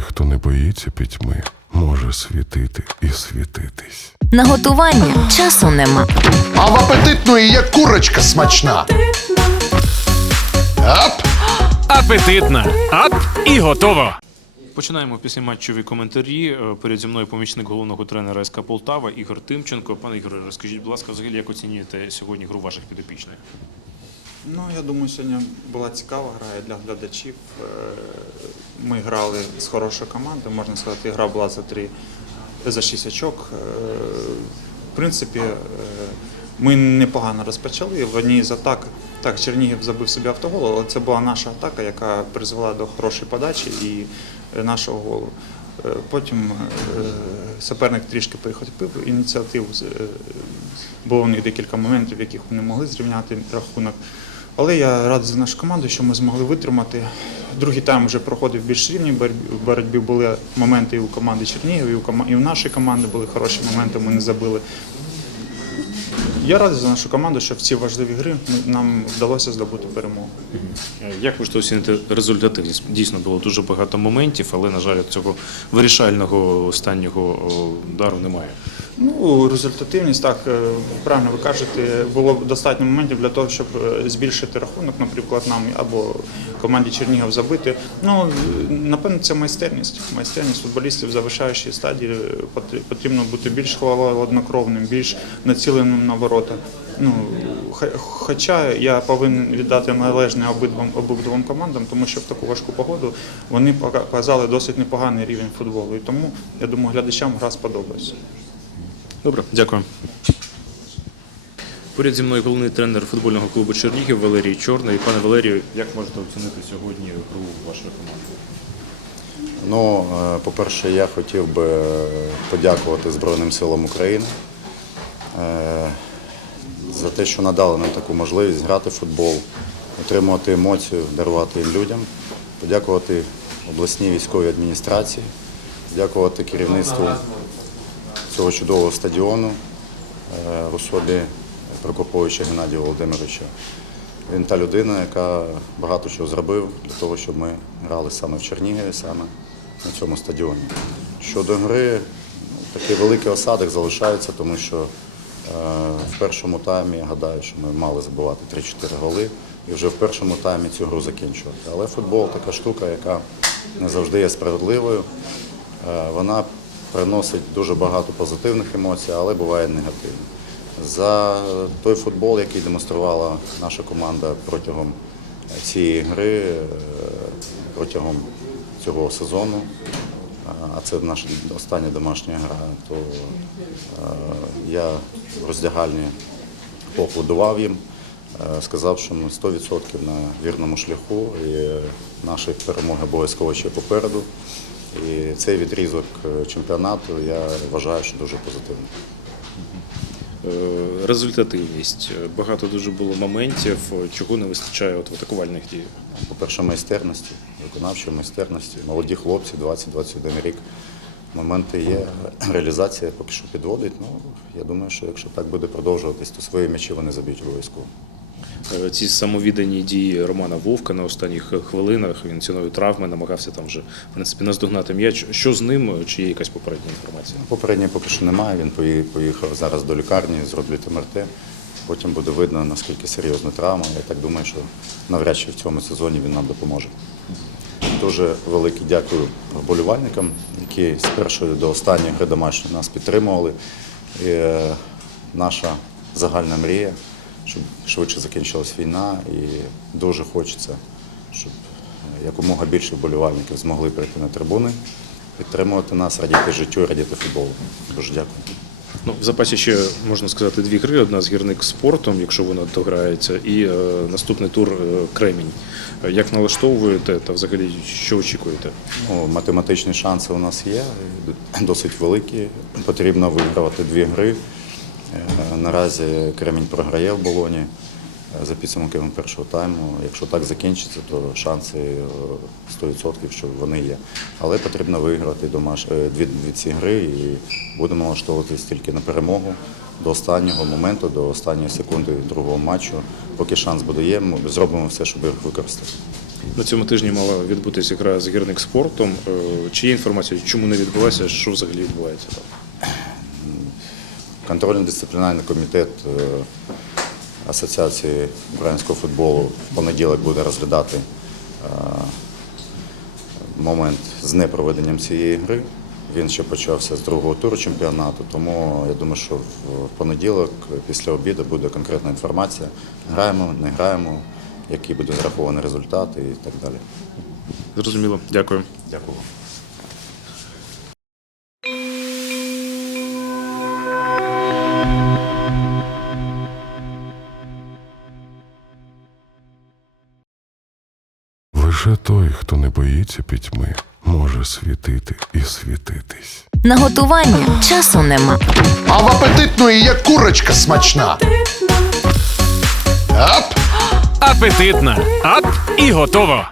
хто не боїться пітьми, може світити і світитись. На готування часу нема. А в апетитної є курочка смачна. Ап! Апетитна. Ап і готово. Починаємо післяматчеві коментарі. Е, Перед зі мною помічник головного тренера СК Полтава Ігор Тимченко. Пане Ігоре, розкажіть, будь ласка, взагалі, як оцінюєте сьогодні гру ваших підопічних? Ну, я думаю, сьогодні була цікава гра і для глядачів. Е, Ми грали з хорошою командою, можна сказати, гра була за три за шість очок. Е, В принципі, е, ми непогано розпочали. В одній з атак так Чернігів забив собі автогол, але це була наша атака, яка призвела до хорошої подачі і нашого голу. Потім суперник трішки перехопив ініціативу. Було в них декілька моментів, в яких вони могли зрівняти рахунок. Але я радий за нашу команду, що ми змогли витримати. Другий тайм вже проходив більш боротьбі. В боротьбі були моменти і у команди Чернігів, і у нашої команди були хороші моменти, ми не забили. Я радий за нашу команду, що в ці важливі гри нам вдалося здобути перемогу. Е, Як ви ж оціните результативність? Дійсно було дуже багато моментів, але, на жаль, цього вирішального останнього удару немає. Ну, результативність, так, е, правильно ви кажете, було достатньо моментів для того, щоб е, збільшити рахунок, наприклад, нам або команді Чернігів забити. Ну, напевно, це майстерність. Майстерність футболістів в завершаючій стадії потрібно бути більш холоднокровним, більш націленим на ворота. Ну, хоча я повинен віддати належне обидвом обидвом командам, тому що в таку важку погоду вони показали досить непоганий рівень футболу. І тому я думаю, глядачам гра сподобається. Добре, дякую. Поряд зі мною головний тренер футбольного клубу Чернігів Валерій Чорний. Пане Валерію, як можете оцінити сьогодні гру вашої команди? Ну, е, по-перше, я хотів би е, подякувати Збройним силам України е, за те, що надали нам таку можливість грати в футбол, отримувати емоцію, дарувати їм людям, подякувати обласній військовій адміністрації, подякувати керівництву цього чудового стадіону е, в особі Прокоповича Геннадія Володимировича. Він та людина, яка багато чого зробив для того, щоб ми грали саме в Чернігові, саме на цьому стадіоні. Щодо гри, ну, такий великий осадок залишається, тому що е, в першому таймі я гадаю, що ми мали забивати 3-4 голи і вже в першому таймі цю гру закінчувати. Але футбол така штука, яка не завжди є справедливою. Е, Вона приносить дуже багато позитивних емоцій, але буває негативних. За той футбол, який демонструвала наша команда протягом цієї гри, е, протягом цього сезону, а це наша остання домашня гра, то я в роздягальні поаплодував їм, сказав, що ми 100% на вірному шляху і наші перемоги обов'язково ще попереду. І цей відрізок е, чемпіонату я вважаю, що дуже позитивний. Е, Результативність. Е, Багато дуже було моментів, е, чого не вистачає от в атакувальних діях. По-перше, майстерності, виконавчої майстерності. Молоді хлопці, 20-21 рік. Моменти є. Реалізація поки що підводить. Ну, я думаю, що якщо так буде продовжуватись, то свої м'ячі вони заб'ють обов'язково. Е, Ці самовіддані дії Романа Вовка на останніх хвилинах він ціною травми намагався там вже в принципі наздогнати м'яч. Що з ним? Чи є якась попередня інформація? Попередньої поки що немає. Він поїхав зараз до лікарні, зроблять МРТ. Потім буде видно, наскільки серйозна травма. Я так думаю, що навряд чи в цьому сезоні він нам допоможе. Дуже велике дякую вболівальникам, які з першої до останньої гри домашньої нас підтримували. І, е, наша загальна мрія, щоб швидше закінчилась війна, і дуже хочеться, щоб якомога більше вболівальників змогли прийти на трибуни, підтримувати нас, радіти життю радіти футболу. Дуже дякую. Ну, в запасі ще можна сказати дві гри. Одна з гірник спортом, якщо вона дограється, і е, наступний тур е, Кремінь. Е, Як налаштовуєте та взагалі що очікуєте? Ну, математичні шанси у нас є, досить великі. Потрібно вигравати дві гри. Е, Наразі Кремінь програє в болоні е, за підсумками першого тайму. Якщо так закінчиться, то шанси е, 100%, що вони є. Але потрібно виграти домаш... е, дві, дві ці гри і будемо налаштовуватись тільки на перемогу до останнього моменту, до останньої секунди другого матчу. Поки шанс буде є, ми зробимо все, щоб їх використати. На цьому тижні мала відбутися гра з гірник спортом. Е, Чи є інформація, чому не відбулася, що взагалі відбувається? Контрольно-дисциплінарний комітет е, Асоціації українського футболу в понеділок буде розглядати е, момент з непроведенням цієї гри. Він ще почався з другого туру чемпіонату, тому я думаю, що в понеділок після обіду буде конкретна інформація. Граємо, не граємо, які будуть зараховані результати і так далі. Зрозуміло, дякую. Дякую. Лише той, хто не боїться пітьми, може світити і світитись. На готування часу нема. А в апетитної є курочка смачна. Ап! Апетитна. Ап і готово.